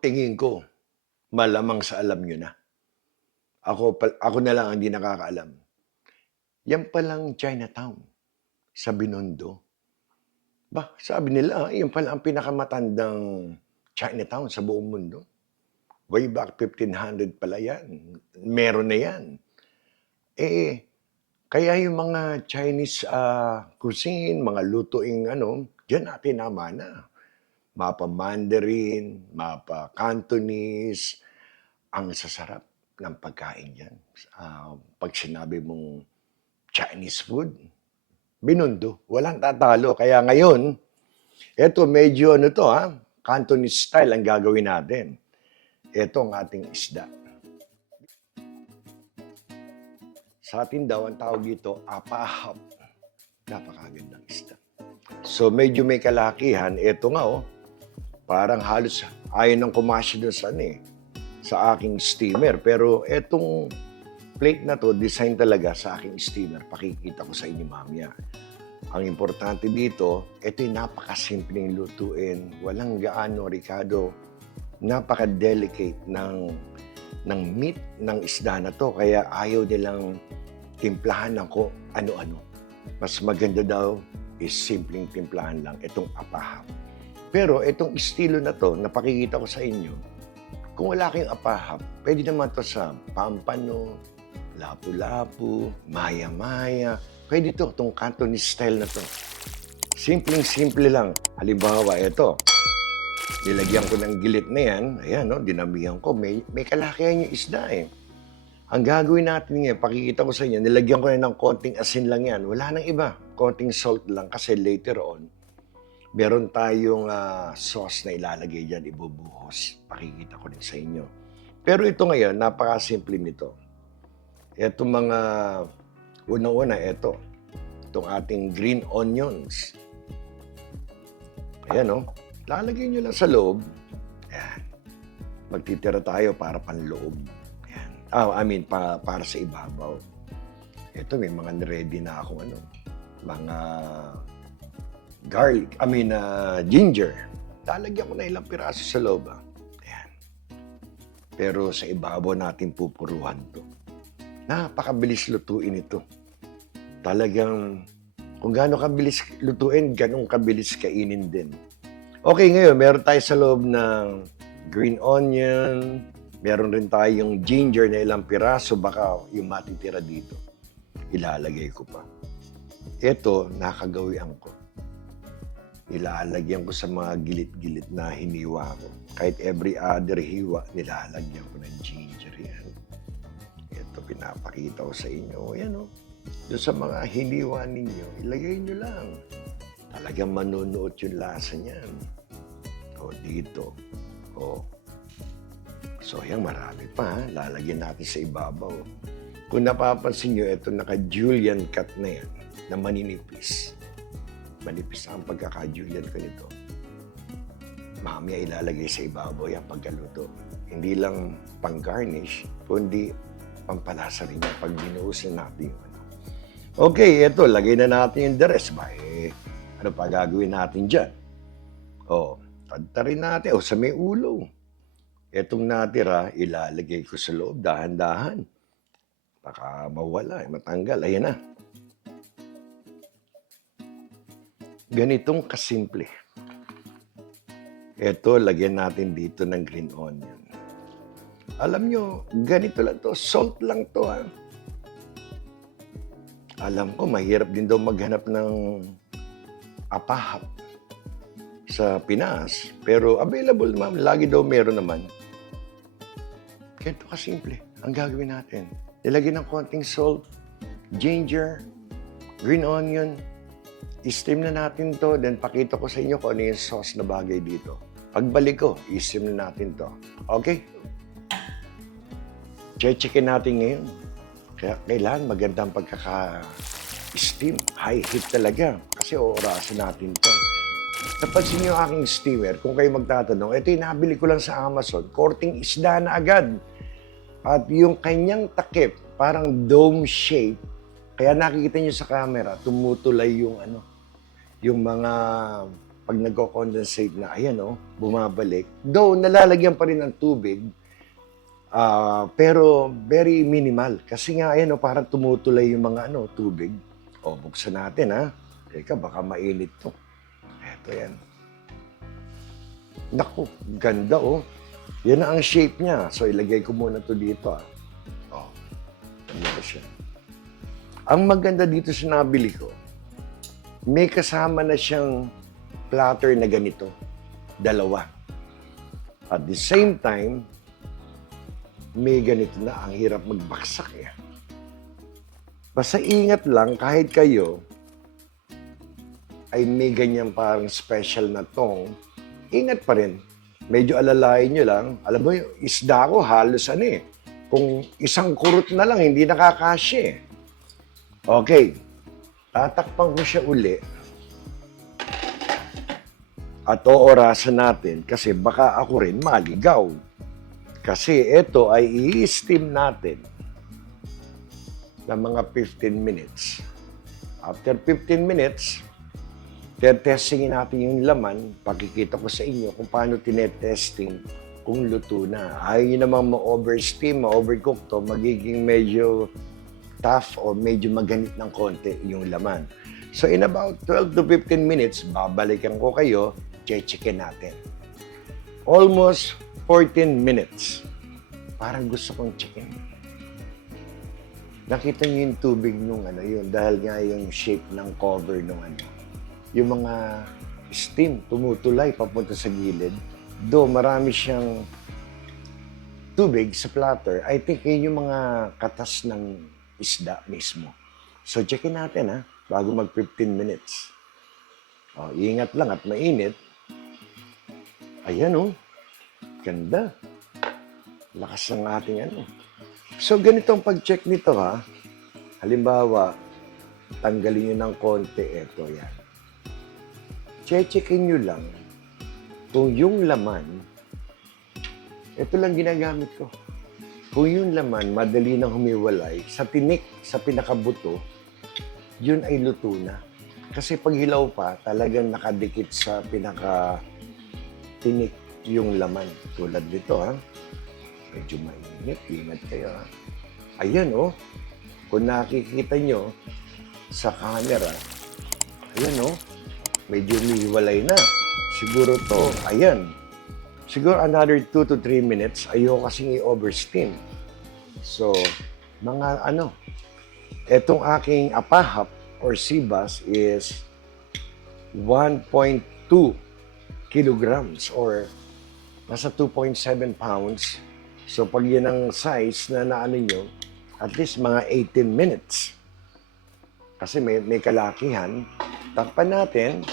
tingin ko, malamang sa alam niyo na. Ako na lang ang hindi nakakaalam. Yan palang Chinatown sa Binondo. Sabi nila, yun pala ang pinakamatandang Chinatown sa buong mundo. Way back 1500 pala yan. Meron na yan. Eh, kaya yung mga Chinese cuisine, mga lutuing diyan natin namana. Mapa Mandarin, mapa Cantonese, ang sasarap ng pagkain diyan. Pag sinabi mong Chinese food, Binondo, walang tatalo. Kaya ngayon, eto medyo Cantonese style ang gagawin natin. Eto ang ating isda. Sa atin daw, ang tawag dito, apahap. Napakagandang isda. So medyo may kalakihan. Eto nga parang halos ayaw nang kumasya doon sa aking steamer. Pero etong plate na to, design talaga sa aking steamer. Pakikita ko sa inyo mamaya. Ang importante dito, ito yung napakasimpleng lutuin. Walang gaano, Ricardo. Napaka-delicate ng meat ng isda na to. Kaya ayaw nilang timplahan ako ano-ano. Mas maganda daw is simpleng timplahan lang itong apahap. Pero itong estilo na to, napakikita ko sa inyo, kung wala kayong apahap, pwede naman to sa pampano, lapu-lapu, maya-maya. Pwede to, itong Cantonese style na to. Simpleng-simple lang. Halimbawa, ito. Nilagyan ko ng gilit na yan. Ayan, dinamihan ko. May kalakihan yung isda Ang gagawin natin ngayon, pakikita ko sa inyo, nilagyan ko na ng konting asin lang yan. Wala nang iba. Konting salt lang kasi later on, meron tayong sauce na ilalagay dyan, ibubuhos. Pakikita ko rin sa inyo. Pero ito ngayon, napakasimple nito. Ito mga, unang-una, itong ating green onions. Ayan, lalagay nyo lang sa loob. Ayan. Magtitira tayo para panloob. Para sa ibabaw. Ito, may mga ready na akong mga garlic, ginger. Lalagyan ko na ilang piraso sa loob. Ayan. Pero sa ibabaw natin pupuruhan to. Napakabilis lutuin ito. Talagang, kung gaano kabilis lutuin, ganun kabilis kainin din. Okay, ngayon, meron tayo sa loob ng green onion, meron rin tayong ginger na ilang piraso, baka yung matitira dito. Ilalagay ko pa. Ito, nakagawian ko. Ilalagyan ko sa mga gilit-gilit na hiniwa ko. Kahit every other hiwa, nilalagyan ko ng ginger yan. Ito, pinapakita ko sa inyo. Yan Doon sa mga hiniwa ninyo, ilagay nyo lang. Talagang manunuot yung lasa niyan. Dito. So, yan, marami pa. Lalagyan natin sa ibabaw. Kung napapansin nyo, ito naka-julienne cut na yan, na maninipis. Manipis ang pagkaka-julienne ko nito. Mamaya ilalagay sa ibabaw yan pagkaluto. Hindi lang pang-garnish, kundi pampalasa rin yan pag binuhos na natin yung Okay, ito, lagay na natin yung the rest. Ano pa gagawin natin dyan? Tadtarin natin. Sa may ulo. Etong natira, ilalagay ko sa loob, dahan-dahan. Baka mawala, matanggal. Ayan na. Ganitong kasimple. Ito, lagyan natin dito ng green onion. Alam nyo, ganito lang to. Salt lang to, Alam ko, mahirap din daw maghanap ng apahap sa Pinas. Pero available, ma'am. Lagi daw meron naman. Ganito kasimple. Ang gagawin natin. Nilagyan ng konting salt, ginger, green onion. I-steam na natin to. Then pakita ko sa inyo kung ano yung sauce na bagay dito. Pagbalik ko, i-steam na natin to. Okay? Che-checkin natin ngayon. Kaya kailangan magandang pagkaka-steam. High heat talaga. Kasi orasin natin to. Napansin niyo aking steamer, kung kayo magtatanong, ito yung nabili ko lang sa Amazon, korting isda na agad. At yung kanyang takip, parang dome shape, kaya nakikita niyo sa camera, tumutulay yung mga pag nagko-condensate na, ayan bumabalik. Though, nalalagyan pa rin ng tubig, pero very minimal. Kasi nga, ayan parang tumutulay yung mga tubig. Buksan natin, ha. Teka, baka mainit to. Eto yan. Naku, ganda, Yan na ang shape niya. So, ilagay ko muna to dito, Ganda siya. Ang maganda dito sa nabili ko, may kasama na siyang platter na ganito. Dalawa. At the same time, may ganito na. Ang hirap magbaksak eh. Basta ingat lang, kahit kayo ay may ganyan parang special na tong, ingat pa rin. Medyo alalayan nyo lang. Alam mo, yung isda ko halos kung isang kurot na lang, hindi nakakasya eh. Okay. Tatakpan ko siya uli. At oorasan natin kasi baka ako rin maligaw. Kasi ito ay i-steam natin ng mga 15 minutes. After 15 minutes, testingin natin yung laman. Pakikita ko sa inyo kung paano tinetesting kung luto na. Ayaw nyo namang ma-oversteam, ma-overcook to, magiging medyo tough or medyo maganit ng konti yung laman. So in about 12 to 15 minutes, babalikan ko kayo, checkin natin. Almost 14 minutes. Parang gusto kong checkin. Nakita niyo yung tubig nung yun, dahil nga yung shape ng cover nung yung mga steam tumutulay papunta sa gilid. Though marami siyang tubig sa platter, I think yun yung mga katas ng isda mismo. So checkin natin bago mag 15 minutes. Ingat lang at mainit. Ayan ganda. Lakas ng ating So, ganito ang pag-check nito Halimbawa, tanggalin nyo ng konti. Ito, yan. Checkin nyo lang kung yung laman, ito lang ginagamit ko. Kung yung laman, madali nang humiwalay, sa tinik, sa pinakabuto, yun ay luto na. Kasi pag hilaw pa, talagang nakadikit sa pinaka-tinik yung laman. Tulad dito, Medyo mainit. Ingat kayo, Ayan, Kung nakikita nyo sa camera, ayan, medyo umihiwalay na. Siguro to, ayan. Siguro another 2 to 3 minutes, ayoko kasing i-oversteam. So, mga etong aking apahap or sibas is 1.2 kilograms or nasa 2.7 pounds. So, pag yan ang size na nyo, at least mga 18 minutes. Kasi may kalakihan. Takpan natin,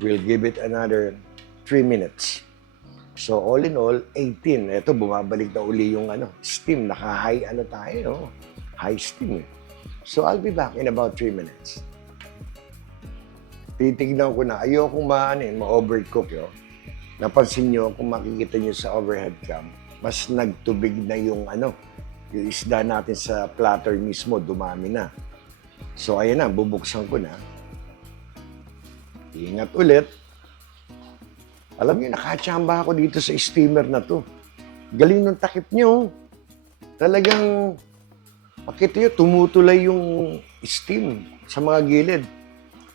we'll give it another 3 minutes. So, all in all, 18. Ito, bumabalik na uli yung steam. Naka-high tayo, High steam. So, I'll be back in about 3 minutes. Titignan ko na. Ayokong ma-overcook Napansin nyo, kung makikita nyo sa overhead cam, mas nagtubig na yung yung isda natin sa platter mismo, dumami na. So, ayan na, bubuksan ko na. Ingat ulit. Alam niyo, nakachamba ako dito sa steamer na to. Galing ng takip niyo. Talagang, makita niyo, tumutulay yung steam sa mga gilid.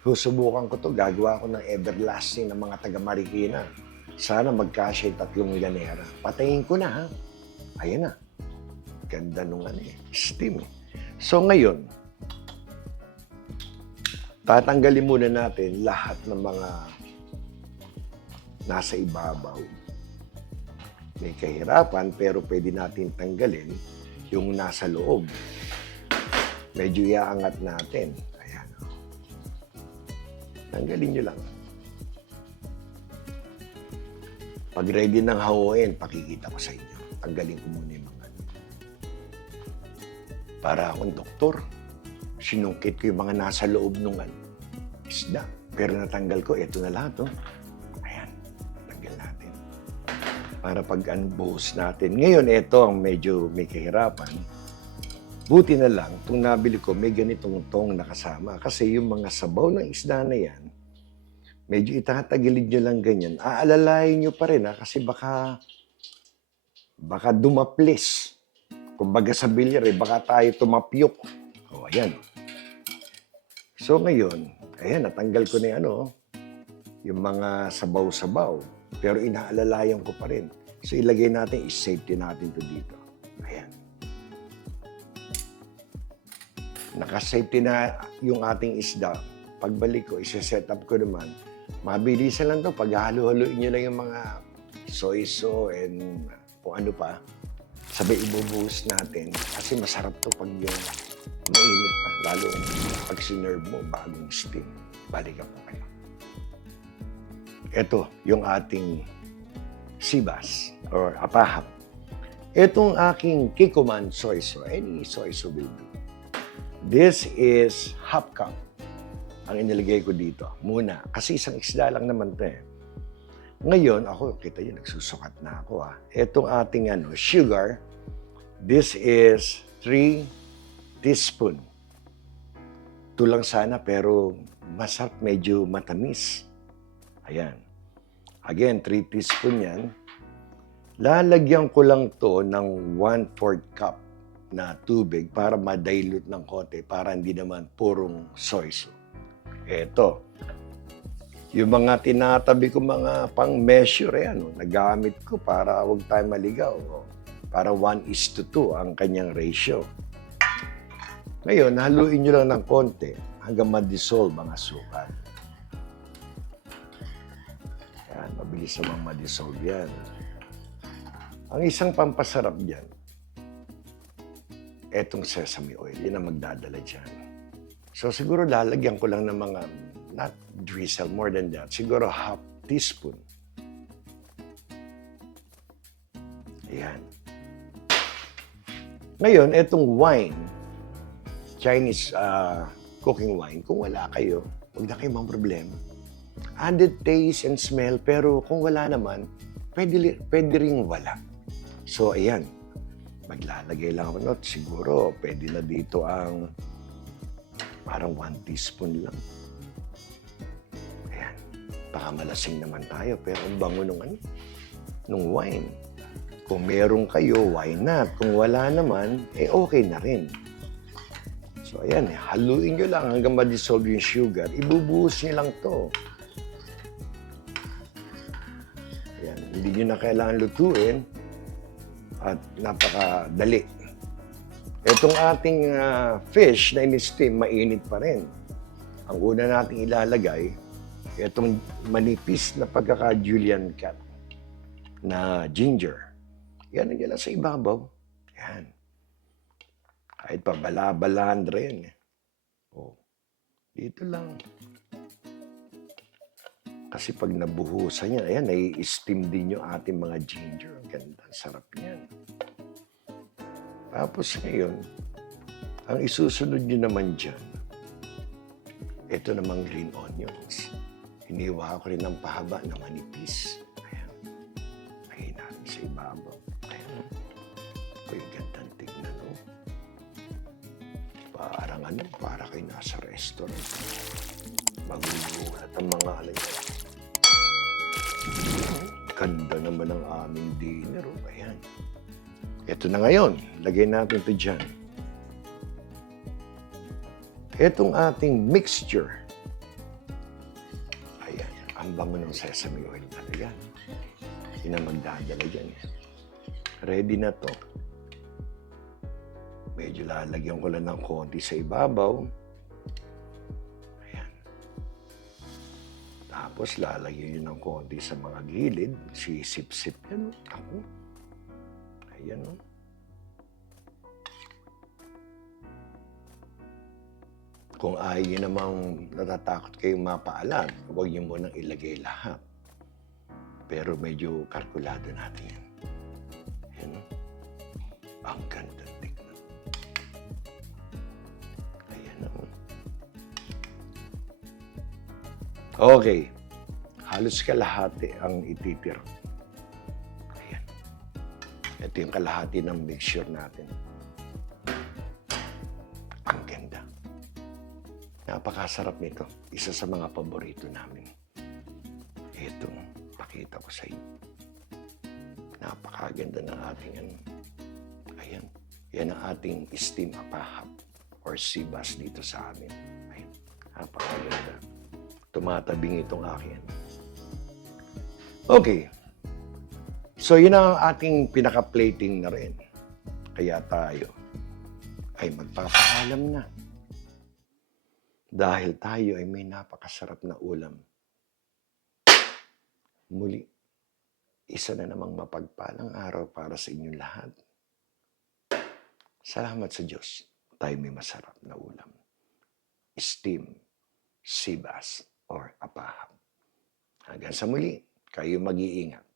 Susubukan ko to, gagawa ko ng everlasting ng mga taga-Marikina. Sana magkasya yung 3 milanera. Patayin ko na, Ayan na. Ganda nung steam. So ngayon, tatanggalin muna natin lahat ng mga nasa ibabaw. May kahirapan, pero pwede natin tanggalin yung nasa loob. Medyo iaangat natin. Ayan. Tanggalin nyo lang. Pag ready ng hanguin, pakikita ko sa inyo. Tanggalin ko muna yung mga Para akong doktor. Sinungkit ko yung mga nasa loob ng isda. Pero natanggal ko, ito na lahat, Ayan, tanggal natin. Para pag-unboss natin. Ngayon, ito ang medyo may kahirapan. Buti na lang, itong nabili ko, may ganitong tong nakasama. Kasi yung mga sabaw ng isda na yan, medyo itatagilid nyo lang ganyan. Aalalayin nyo pa rin kasi baka dumaplis. Kumbaga sa bilyar baka tayo tumapyok. O, ayan. So ngayon, ayan, natanggal ko na yung mga sabaw-sabaw. Pero inaalalayan ko pa rin. So ilagay natin, i-safety natin to dito. Ayan. Naka-safety na yung ating isda. Pagbalik ko, isa-set up ko naman. Mabilisan lang to. Pag halo-haloin nyo lang yung mga soy and kung ano pa, sabay ibubuhos natin. Kasi masarap to pag yung mainit pa. Lalo pag sinerve mo, bagong steam. Balikan po kayo. Ito, yung ating sibas or apahap. Itong aking Kikkoman soy sauce. Any soy sauce will do. This is half cup ang inilagay ko dito. Muna. Kasi isang isda lang naman ito Ngayon, ako, kita nyo, nagsusukat na ako Itong ating sugar, this is 3 teaspoon. Ito lang sana, pero masarap, medyo matamis. Ayan. Again, 3 teaspoon yan. Lalagyan ko lang to ng 1/4 cup na tubig para ma-dilute ng konti, para hindi naman purong soy sauce. Ito. Yung mga tinatabi ko mga pang-measure, nagamit ko para huwag tayo maligaw. Para 1:2 ang kanyang ratio. Ngayon, haluin nyo lang ng konti hanggang ma-dissolve ang asukal. Yan, mabilis namang ma-dissolve yan. Ang isang pampasarap dyan, etong sesame oil, yun ang magdadala dyan. So siguro lalagyan ko lang ng mga, not drizzle, more than that, siguro half teaspoon. Ayan. Ngayon, etong wine, Chinese cooking wine, kung wala kayo, huwag na kayong mga problema. Added taste and smell, pero kung wala naman, pwede ring wala. So, ayan. Maglalagay lang ako siguro, pwede na dito ang parang 1 teaspoon lang. Ayan. Baka malasing naman tayo, pero ang bango nung wine. Kung meron kayo, why not? Kung wala naman, okay na rin. So, ayan, haluin nyo lang hanggang ma-dissolve yung sugar. Ibubuhos nyo lang to. Ayan, hindi nyo na kailangan lutuin at napakadali. Itong ating fish na in-steam, mainit pa rin. Ang una nating ilalagay, itong manipis na pagkaka-julienne cut na ginger. Yan ang lang sa ibabaw. Yan. Kahit pa bala-balahan rin. Dito lang. Kasi pag nabuhusan yan, ayan, nai-steam din yung ating mga ginger. Ang ganda, sarap niyan. Tapos ngayon, ang isusunod nyo naman dyan, ito namang green onions. Hiniwa ko rin ng pahaba na manipis. Ayan. Lagay natin sa ibabaw. Ayan. Yung gandang tignan, para kayo nasa restaurant. Magugulat ang mga Ganda naman ang aming dinner. Ayan. Ito na ngayon. Lagay natin ito dyan. Itong ating mixture. Ayan. Ang bango ng sesame oil talaga. Yun ang magdadala dyan. Ready na to. Medyo lalagyan ko lang ng konti sa ibabaw. Ayan. Tapos lalagyan nyo ng konti sa mga gilid. Sisip-sip yan. Ako. Ayan. Kung ayaw namang natatakot kayong mapaalam, huwag nyo munang ilagay lahat. Pero medyo kalkulado natin yan. Ayan. Ang ganda. Okay. Halos kalahati ang ititira. Ayan. Ito yung kalahati ng mixture natin. Ang ganda. Napakasarap nito. Isa sa mga paborito namin. ipapakita ko sa inyo. Napakaganda ng ating ano. Ayan. Yan ang ating steam apahap or sea bass dito sa amin. Ayan. Napakaganda. Tumatabing itong akin. Okay. So, yun ang ating pinaka-plating na rin. Kaya tayo ay magpapaalam na. Dahil tayo ay may napakasarap na ulam. Muli, isa na namang mapagpalang araw para sa inyong lahat. Salamat sa Diyos. Tayo may masarap na ulam. Steam, sea bass, or apahap. Hanggang sa muli, kayo mag-iingat.